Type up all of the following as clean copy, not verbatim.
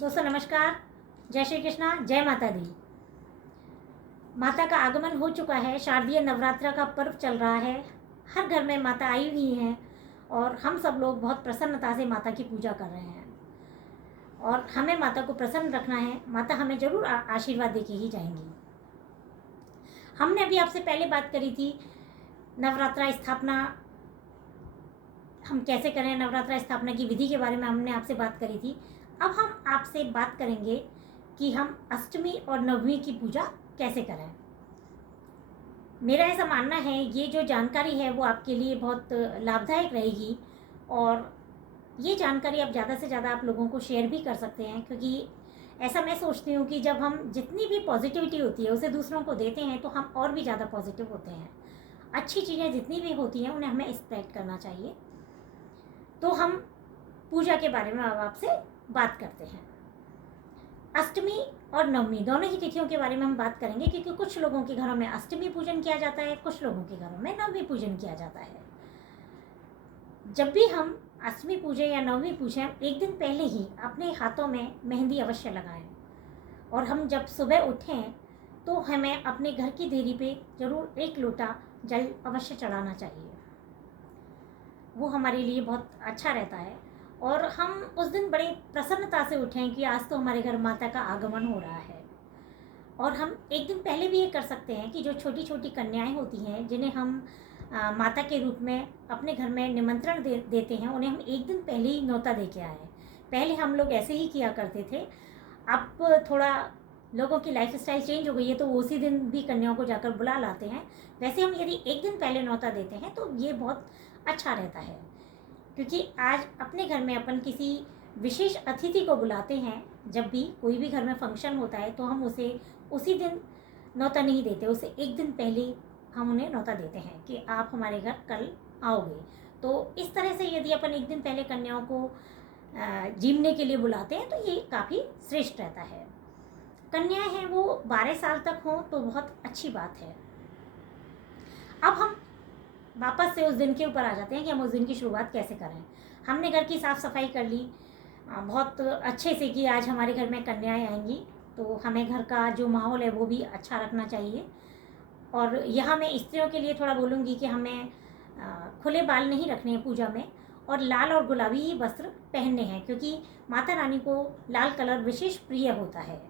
दोस्तों नमस्कार। जय श्री कृष्णा, जय माता दी। माता का आगमन हो चुका है। शारदीय नवरात्र का पर्व चल रहा है। हर घर में माता आई हुई हैं और हम सब लोग बहुत प्रसन्नता से माता की पूजा कर रहे हैं और हमें माता को प्रसन्न रखना है। माता हमें जरूर आशीर्वाद दे के ही जाएंगी। हमने अभी आपसे पहले बात करी थी नवरात्रा स्थापना हम कैसे करें, नवरात्रा स्थापना की विधि के बारे में हमने आपसे बात करी थी। अब हम आपसे बात करेंगे कि हम अष्टमी और नवमी की पूजा कैसे करें। मेरा ऐसा मानना है ये जो जानकारी है वो आपके लिए बहुत लाभदायक रहेगी और ये जानकारी आप ज़्यादा से ज़्यादा आप लोगों को शेयर भी कर सकते हैं, क्योंकि ऐसा मैं सोचती हूँ कि जब हम जितनी भी पॉजिटिविटी होती है उसे दूसरों को देते हैं तो हम और भी ज़्यादा पॉजिटिव होते हैं। अच्छी चीज़ें जितनी भी होती हैं उन्हें हमें स्प्रेड करना चाहिए। तो हम पूजा के बारे में अब आपसे बात करते हैं। अष्टमी और नवमी दोनों ही तिथियों के बारे में हम बात करेंगे, क्योंकि कुछ लोगों के घरों में अष्टमी पूजन किया जाता है, कुछ लोगों के घरों में नवमी पूजन किया जाता है। जब भी हम अष्टमी पूजें या नवमी पूजें, एक दिन पहले ही अपने हाथों में मेहंदी अवश्य लगाएं और हम जब सुबह उठें तो हमें अपने घर की देरी पे जरूर एक लोटा जल अवश्य चढ़ाना चाहिए। वो हमारे लिए बहुत अच्छा रहता है और हम उस दिन बड़े प्रसन्नता से उठें कि आज तो हमारे घर माता का आगमन हो रहा है। और हम एक दिन पहले भी ये कर सकते हैं कि जो छोटी छोटी कन्याएं होती हैं जिन्हें हम माता के रूप में अपने घर में निमंत्रण देते हैं, उन्हें हम एक दिन पहले ही न्योता दे के आए। पहले हम लोग ऐसे ही किया करते थे। अब थोड़ा लोगों की लाइफ स्टाइल चेंज हो गई है तो उसी दिन भी कन्याओं को जाकर बुला लाते हैं। वैसे हम यदि एक दिन पहले न्योता देते हैं तो ये बहुत अच्छा रहता है, क्योंकि आज अपने घर में अपन किसी विशेष अतिथि को बुलाते हैं। जब भी कोई भी घर में फंक्शन होता है तो हम उसे उसी दिन न्योता नहीं देते, उसे एक दिन पहले हम उन्हें न्योता देते हैं कि आप हमारे घर कल आओगे। तो इस तरह से यदि अपन एक दिन पहले कन्याओं को जीमने के लिए बुलाते हैं तो ये काफ़ी श्रेष्ठ रहता है। कन्याएं हैं वो 12 साल तक हों तो बहुत अच्छी बात है। अब हम वापस से उस दिन के ऊपर आ जाते हैं कि हम उस दिन की शुरुआत कैसे करें। हमने घर की साफ़ सफाई कर ली बहुत अच्छे से कि आज हमारे घर में कन्याएं आएंगी, तो हमें घर का जो माहौल है वो भी अच्छा रखना चाहिए। और यहाँ मैं स्त्रियों के लिए थोड़ा बोलूँगी कि हमें खुले बाल नहीं रखने हैं पूजा में और लाल और गुलाबी ही वस्त्र पहनने हैं, क्योंकि माता रानी को लाल कलर विशेष प्रिय होता है।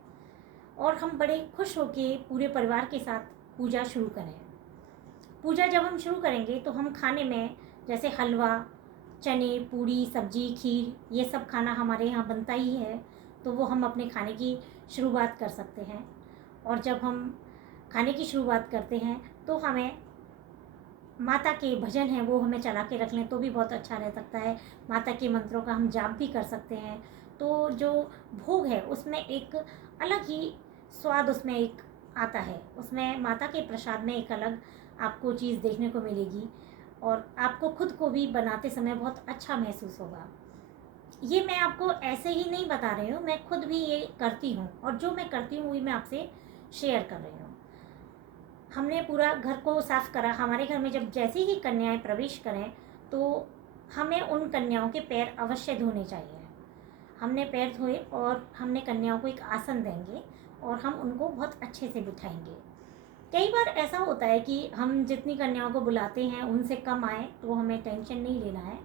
और हम बड़े खुश होकर पूरे परिवार के साथ पूजा शुरू करें। पूजा जब हम शुरू करेंगे तो हम खाने में जैसे हलवा, चने, पूड़ी, सब्जी, खीर, ये सब खाना हमारे यहाँ बनता ही है, तो वो हम अपने खाने की शुरुआत कर सकते हैं। और जब हम खाने की शुरुआत करते हैं तो हमें माता के भजन हैं वो हमें चला के रख लें तो भी बहुत अच्छा रह सकता है। माता के मंत्रों का हम जाप भी कर सकते हैं। तो जो भोग है उसमें एक अलग ही स्वाद उसमें एक आता है। उसमें माता के प्रसाद में एक अलग आपको चीज़ देखने को मिलेगी और आपको खुद को भी बनाते समय बहुत अच्छा महसूस होगा। ये मैं आपको ऐसे ही नहीं बता रही हूँ, मैं खुद भी ये करती हूँ और जो मैं करती हूँ वही मैं आपसे शेयर कर रही हूँ। हमने पूरा घर को साफ करा। हमारे घर में जब जैसे ही कन्याएं प्रवेश करें तो हमें उन कन्याओं के पैर अवश्य धोने चाहिए। हमने पैर धोए और हमने कन्याओं को एक आसन देंगे और हम उनको बहुत अच्छे से बिठाएंगे। कई बार ऐसा होता है कि हम जितनी कन्याओं को बुलाते हैं उनसे कम आए तो हमें टेंशन नहीं लेना है,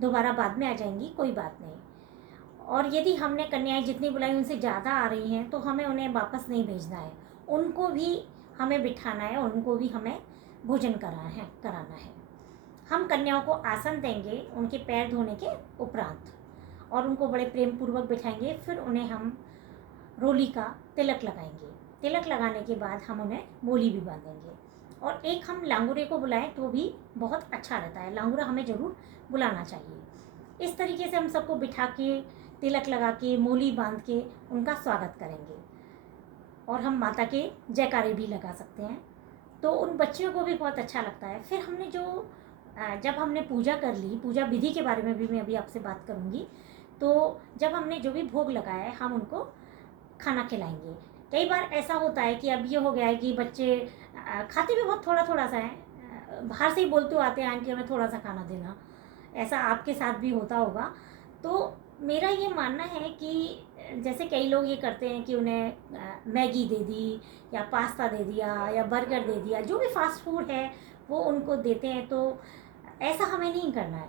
दोबारा बाद में आ जाएंगी, कोई बात नहीं। और यदि हमने कन्याएं जितनी बुलाई उनसे ज़्यादा आ रही हैं तो हमें उन्हें वापस नहीं भेजना है, उनको भी हमें बिठाना है, उनको भी हमें भोजन कराना है। हम कन्याओं को आसन देंगे उनके पैर धोने के उपरांत और उनको बड़े प्रेम पूर्वक बिठाएंगे। फिर उन्हें हम रोली का तिलक लगाएंगे। तिलक लगाने के बाद हम उन्हें मोली भी बांधेंगे और एक हम लांगुरे को बुलाएं तो भी बहुत अच्छा रहता है। लांगुरा हमें ज़रूर बुलाना चाहिए। इस तरीके से हम सबको बिठा के तिलक लगा के मोली बांध के उनका स्वागत करेंगे और हम माता के जयकारे भी लगा सकते हैं, तो उन बच्चियों को भी बहुत अच्छा लगता है। फिर हमने जब हमने पूजा कर ली, पूजा विधि के बारे में भी मैं अभी आपसे बात करूँगी। तो जब हमने जो भी भोग लगाया है हम उनको खाना खिलाएंगे। कई बार ऐसा होता है कि अब ये हो गया है कि बच्चे खाते भी बहुत थोड़ा थोड़ा सा है, बाहर से ही बोलते आते हैं आंटी हमें थोड़ा सा खाना देना। ऐसा आपके साथ भी होता होगा। तो मेरा ये मानना है कि जैसे कई लोग ये करते हैं कि उन्हें मैगी दे दी या पास्ता दे दिया या बर्गर दे दिया, जो भी फास्ट फूड है वो उनको देते हैं। तो ऐसा हमें नहीं करना है।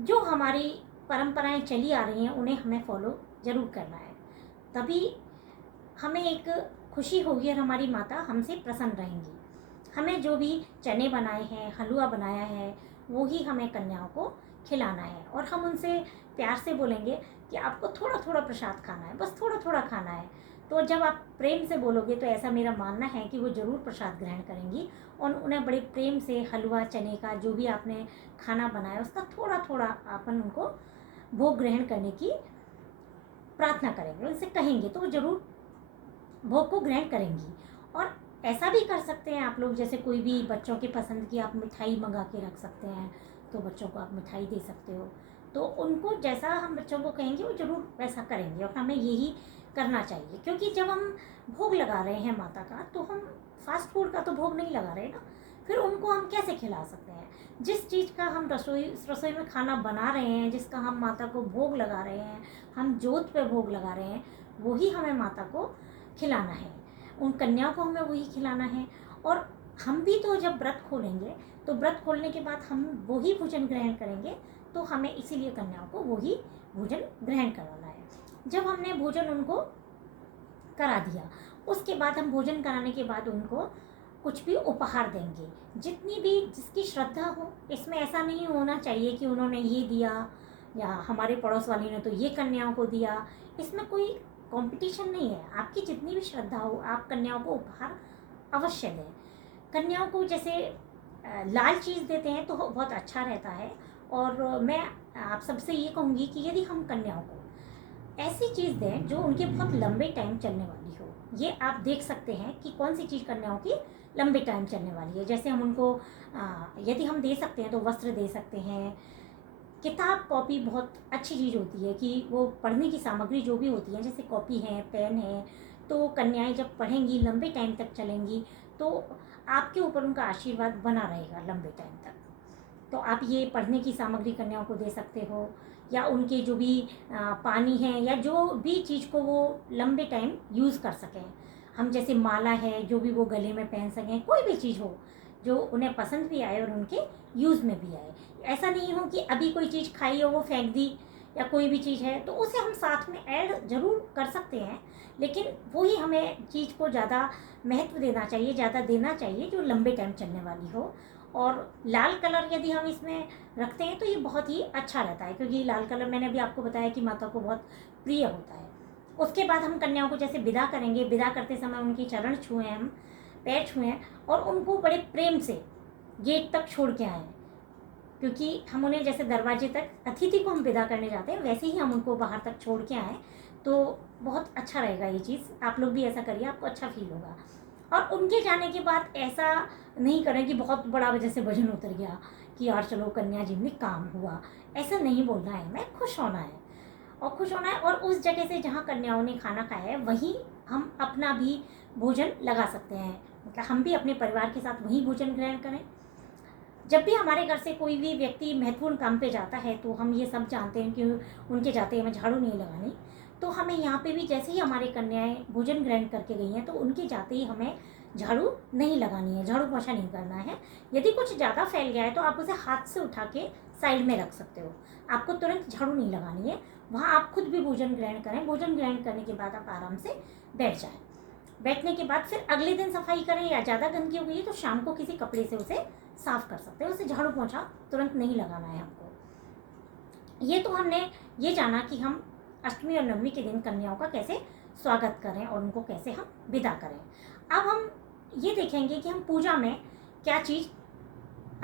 जो हमारी परंपराएं चली आ रही हैं उन्हें हमें फॉलो ज़रूर करना है, तभी हमें एक खुशी होगी और हमारी माता हमसे प्रसन्न रहेंगी। हमें जो भी चने बनाए हैं, हलवा बनाया है, वो ही हमें कन्याओं को खिलाना है। और हम उनसे प्यार से बोलेंगे कि आपको थोड़ा थोड़ा प्रसाद खाना है, बस थोड़ा थोड़ा खाना है। तो जब आप प्रेम से बोलोगे तो ऐसा मेरा मानना है कि वो ज़रूर प्रसाद ग्रहण करेंगी और उन्हें बड़े प्रेम से हलवा, चने का जो भी आपने खाना बनाया उसका थोड़ा थोड़ा अपन उनको भोग ग्रहण करने की प्रार्थना करेंगे, उनसे कहेंगे तो वो ज़रूर भोग को ग्रहण करेंगी। और ऐसा भी कर सकते हैं आप लोग, जैसे कोई भी बच्चों की पसंद की आप मिठाई मंगा के रख सकते हैं, तो बच्चों को आप मिठाई दे सकते हो। तो उनको जैसा हम बच्चों को कहेंगे वो ज़रूर वैसा करेंगे और हमें यही करना चाहिए। क्योंकि जब हम भोग लगा रहे हैं माता का, तो हम फास्ट फूड का तो भोग नहीं लगा रहे ना, फिर उनको हम कैसे खिला सकते हैं। जिस चीज़ का हम रसोई में खाना बना रहे हैं, जिसका हम माता को भोग लगा रहे हैं, हम जोत पे भोग लगा रहे हैं, वही हमें माता को खिलाना है, उन कन्याओं को हमें वही खिलाना है। और हम भी तो जब व्रत खोलेंगे तो व्रत खोलने के बाद हम वही भोजन ग्रहण करेंगे, तो हमें इसीलिए कन्याओं को वही भोजन ग्रहण कराना है। जब हमने भोजन उनको करा दिया, उसके बाद हम भोजन कराने के बाद उनको कुछ भी उपहार देंगे, जितनी भी जिसकी श्रद्धा हो। इसमें ऐसा नहीं होना चाहिए कि उन्होंने ये दिया या हमारे पड़ोस वाली ने तो ये कन्याओं को दिया, इसमें कोई कंपटीशन नहीं है। आपकी जितनी भी श्रद्धा हो आप कन्याओं को उपहार अवश्य दें। कन्याओं को जैसे लाल चीज़ देते हैं तो बहुत अच्छा रहता है। और मैं आप सबसे ये कहूँगी कि यदि हम कन्याओं को ऐसी चीज़ दें जो उनके बहुत लंबे टाइम चलने वाली हो, ये आप देख सकते हैं कि कौन सी चीज़ कन्याओं की लंबे टाइम चलने वाली है। जैसे हम उनको यदि हम दे सकते हैं तो वस्त्र दे सकते हैं। किताब कॉपी बहुत अच्छी चीज़ होती है कि वो पढ़ने की सामग्री जो भी होती है, जैसे कॉपी है, पेन है, तो कन्याएं जब पढ़ेंगी लंबे टाइम तक चलेंगी, तो आपके ऊपर उनका आशीर्वाद बना रहेगा लंबे टाइम तक। तो आप ये पढ़ने की सामग्री कन्याओं को दे सकते हो, या उनके जो भी पानी है या जो भी चीज़ को वो लंबे टाइम यूज़ कर सकें। हम जैसे माला है जो भी वो गले में पहन सकें, कोई भी चीज़ हो जो उन्हें पसंद भी आए और उनके यूज़ में भी आए। ऐसा नहीं हो कि अभी कोई चीज़ खाई हो वो फेंक दी, या कोई भी चीज़ है तो उसे हम साथ में ऐड ज़रूर कर सकते हैं, लेकिन वही हमें चीज़ को ज़्यादा महत्व देना चाहिए, ज़्यादा देना चाहिए जो लंबे टाइम चलने वाली हो। और लाल कलर यदि हम इसमें रखते हैं तो ये बहुत ही अच्छा रहता है, क्योंकि लाल कलर मैंने अभी आपको बताया कि माता को बहुत प्रिय होता है। उसके बाद हम कन्याओं को जैसे विदा करेंगे, विदा करते समय उनके चरण छुएं, हम पैर छुएं और उनको बड़े प्रेम से गेट तक छोड़ के आएँ। क्योंकि हम उन्हें जैसे दरवाजे तक अतिथि को हम विदा करने जाते हैं, वैसे ही हम उनको बाहर तक छोड़ के आएँ, तो बहुत अच्छा रहेगा ये चीज़। आप लोग भी ऐसा करिए, आपको अच्छा फील होगा। और उनके जाने के बाद ऐसा नहीं करें कि बहुत बड़ा वजह से वजन उतर गया कि यार चलो कन्या जी में काम हुआ, ऐसा नहीं बोलना है। हमें खुश होना है और खुश होना है, और उस जगह से जहाँ कन्याओं ने खाना खाया है वहीं हम अपना भी भोजन लगा सकते हैं। मतलब हम भी अपने परिवार के साथ वहीं भोजन ग्रहण करें। जब भी हमारे घर से कोई भी व्यक्ति महत्वपूर्ण काम पे जाता है तो हम ये सब जानते हैं कि उनके जाते हमें झाड़ू नहीं लगानी। तो हमें यहाँ पे भी जैसे ही हमारे कन्याएं भोजन ग्रहण करके गई हैं तो उनके जाते ही हमें झाड़ू नहीं लगानी है, झाड़ू पोछा नहीं करना है। यदि कुछ ज़्यादा फैल गया है तो आप उसे हाथ से उठा के साइड में रख सकते हो, आपको तुरंत झाड़ू नहीं लगानी है। वहाँ आप खुद भी भोजन ग्रहण करें। भोजन ग्रहण करने के बाद आप आराम से बैठ जाएँ। बैठने के बाद फिर अगले दिन सफाई करें, या ज़्यादा गंदगी हो गई तो शाम को किसी कपड़े से उसे साफ़ कर सकते हैं। उसे झाड़ू पोछा तुरंत नहीं लगाना है हमको। ये तो हमने ये जाना कि हम अष्टमी और नवमी के दिन कन्याओं का कैसे स्वागत करें और उनको कैसे हम विदा करें। अब हम ये देखेंगे कि हम पूजा में क्या चीज़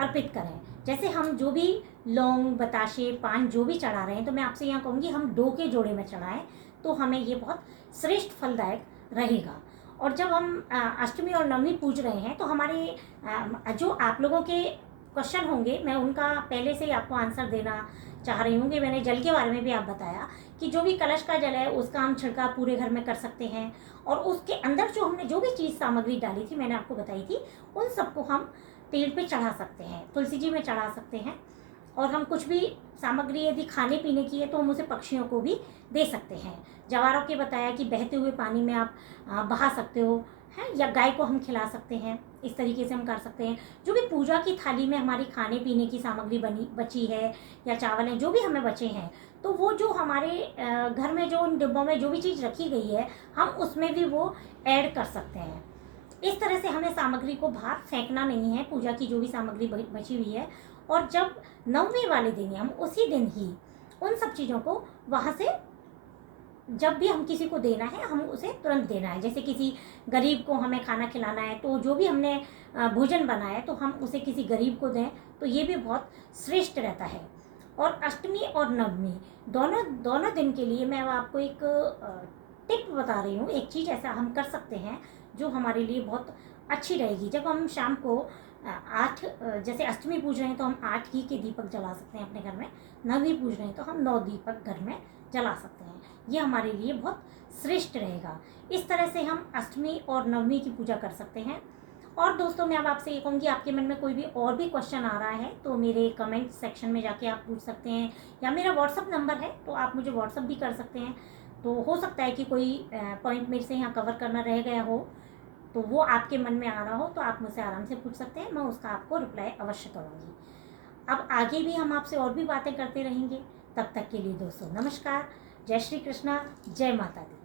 अर्पित करें। जैसे हम जो भी लौंग, बताशे, पान जो भी चढ़ा रहे हैं, तो मैं आपसे यहाँ कहूँगी हम 2 के जोड़े में चढ़ाएं, तो हमें ये बहुत श्रेष्ठ फलदायक रहेगा। और जब हम अष्टमी और नवमी पूज रहे हैं तो हमारे जो आप लोगों के क्वेश्चन होंगे मैं उनका पहले से ही आपको आंसर देना चाह रही हूँ। कि मैंने जल के बारे में भी आप बताया कि जो भी कलश का जल है उसका हम छिड़काव पूरे घर में कर सकते हैं, और उसके अंदर जो हमने जो भी चीज़ सामग्री डाली थी मैंने आपको बताई थी, उन सबको हम पेड़ पे चढ़ा सकते हैं, तुलसी जी में चढ़ा सकते हैं। और हम कुछ भी सामग्री यदि खाने पीने की है तो हम उसे पक्षियों को भी दे सकते हैं। जवारों के बताया कि बहते हुए पानी में आप बहा सकते हो, हैं, या गाय को हम खिला सकते हैं। इस तरीके से हम कर सकते हैं। जो भी पूजा की थाली में हमारी खाने पीने की सामग्री बची है, या चावल है, जो भी हमें बचे हैं, तो वो जो हमारे घर में जो उन डिब्बों में जो भी चीज़ रखी गई है, हम उसमें भी वो ऐड कर सकते हैं। इस तरह से हमें सामग्री को बाहर फेंकना नहीं है, पूजा की जो भी सामग्री बची हुई है। और जब नवमी वाले दिन हम उसी दिन ही उन सब चीज़ों को वहाँ से, जब भी हम किसी को देना है, हम उसे तुरंत देना है। जैसे किसी गरीब को हमें खाना खिलाना है, तो जो भी हमने भोजन बनाया है, तो हम उसे किसी गरीब को दें, तो ये भी बहुत श्रेष्ठ रहता है। और अष्टमी और नवमी दोनों दिन के लिए मैं आपको एक टिप बता रही हूँ। एक चीज़ ऐसा हम कर सकते हैं जो हमारे लिए बहुत अच्छी रहेगी। जब हम शाम को 8, जैसे अष्टमी पूज रहे हैं तो हम 8 घी के दीपक जला सकते हैं अपने घर में। नवमी पूज रहे हैं तो हम 9 दीपक घर में जला सकते हैं। ये हमारे लिए बहुत श्रेष्ठ रहेगा। इस तरह से हम अष्टमी और नवमी की पूजा कर सकते हैं। और दोस्तों, मैं अब आपसे ये कहूँगी, आपके मन में कोई भी और भी क्वेश्चन आ रहा है तो मेरे कमेंट सेक्शन में जाके आप पूछ सकते हैं, या मेरा व्हाट्सअप नंबर है तो आप मुझे व्हाट्सअप भी कर सकते हैं। तो हो सकता है कि कोई पॉइंट मेरे से यहाँ कवर करना रह गया हो, तो वो आपके मन में आ रहा हो, तो आप मुझसे आराम से पूछ सकते हैं। मैं उसका आपको रिप्लाई अवश्य करूँगी। अब आगे भी हम आपसे और भी बातें करते रहेंगे। तब तक के लिए दोस्तों नमस्कार। जय श्री कृष्णा, जय माता दी।